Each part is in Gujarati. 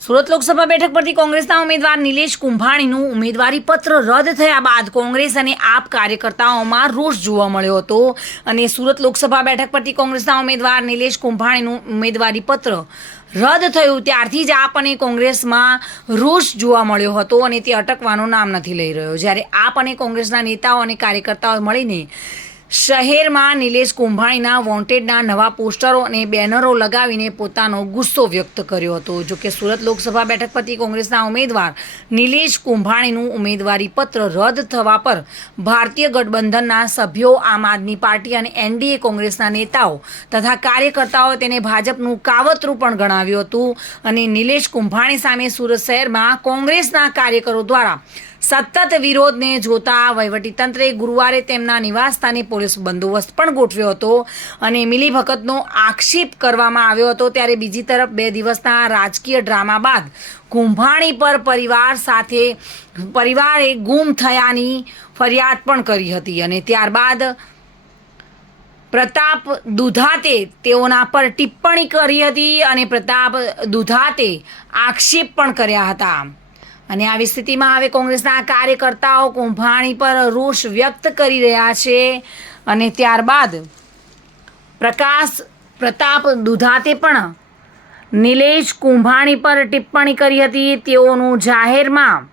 સુરત લોકસભા બેઠક પરથી કોંગ્રેસના ઉમેદવાર નિલેશ કુંભાણીનું ઉમેદવારી પત્ર રદ થયા બાદ કોંગ્રેસ અને આપ કાર્યકર્તાઓમાં રોષ જોવા મળ્યો હતો અને સુરત લોકસભા બેઠક પરથી કોંગ્રેસના ઉમેદવાર નિલેશ કુંભાણીનું ઉમેદવારી પત્ર રદ થયું ત્યારથી જ આપ અને કોંગ્રેસમાં રોષ જોવા મળ્યો હતો અને તે અટકવાનું નામ નથી લઈ રહ્યો। જ્યારે આપ અને કોંગ્રેસના નેતાઓ અને કાર્યકર્તાઓ મળીને શહેરમાં નિલેશ કુંભાણીના વોન્ટેડના નવા પોસ્ટરો અને બેનરો લગાવીને પોતાનો ગુસ્સો વ્યક્ત કર્યો હતો। જોકે સુરત લોકસભા બેઠક પરથી કોંગ્રેસના ઉમેદવાર નિલેશ કુંભાણીનું ઉમેદવારી પત્ર રદ થવા પર ભારતીય ગઠબંધનના સભ્યો, આમ આદમી પાર્ટી અને એનડીએ કોંગ્રેસના નેતાઓ તથા કાર્યકર્તાઓએ તેને ભાજપનું કાવતરું પણ ગણાવ્યું હતું અને નિલેશ કુંભાણી સામે સુરત શહેરમાં કોંગ્રેસના કાર્યકરો દ્વારા સતત વિરોધને જોતા વહીવટીતંત્રે ગુરુવારે તેમના નિવાસસ્થાને પોલીસ બંદોબસ્ત પણ ગોઠવ્યો હતો અને મિલીભગતનો આક્ષેપ કરવામાં આવ્યો હતો। ત્યારે બીજી તરફ 2 દિવસના રાજકીય ડ્રામા બાદ કુંભાણી પર પરિવારે ગુમ થયાની ફરિયાદ પણ કરી હતી અને ત્યારબાદ પ્રતાપ દુધાતે તેઓના પર ટિપ્પણી કરી હતી અને પ્રતાપ દુધાતે આક્ષેપ પણ કર્યા હતા અને આવી સ્થિતિમાં હવે કોંગ્રેસના કાર્યકર્તાઓ કુંભાણી પર રોષ વ્યક્ત કરી રહ્યા છે અને ત્યારબાદ પ્રતાપ દુધાતે પણ નિલેશ કુંભાણી પર ટિપ્પણી કરી હતી। તેઓનું જાહેરમાં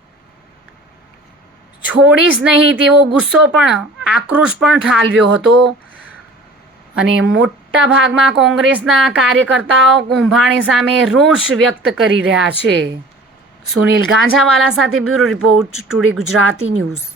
છોડીશ નહીં તેવો ગુસ્સો પણ આક્રોશ પણ ઠાલવ્યો હતો અને મોટા ભાગમાં કોંગ્રેસના કાર્યકર્તાઓ કુંભાણી સામે રોષ વ્યક્ત કરી રહ્યા છે। સુનિલ ગાંજાવાલા સાથે bureau report, today Gujarati news.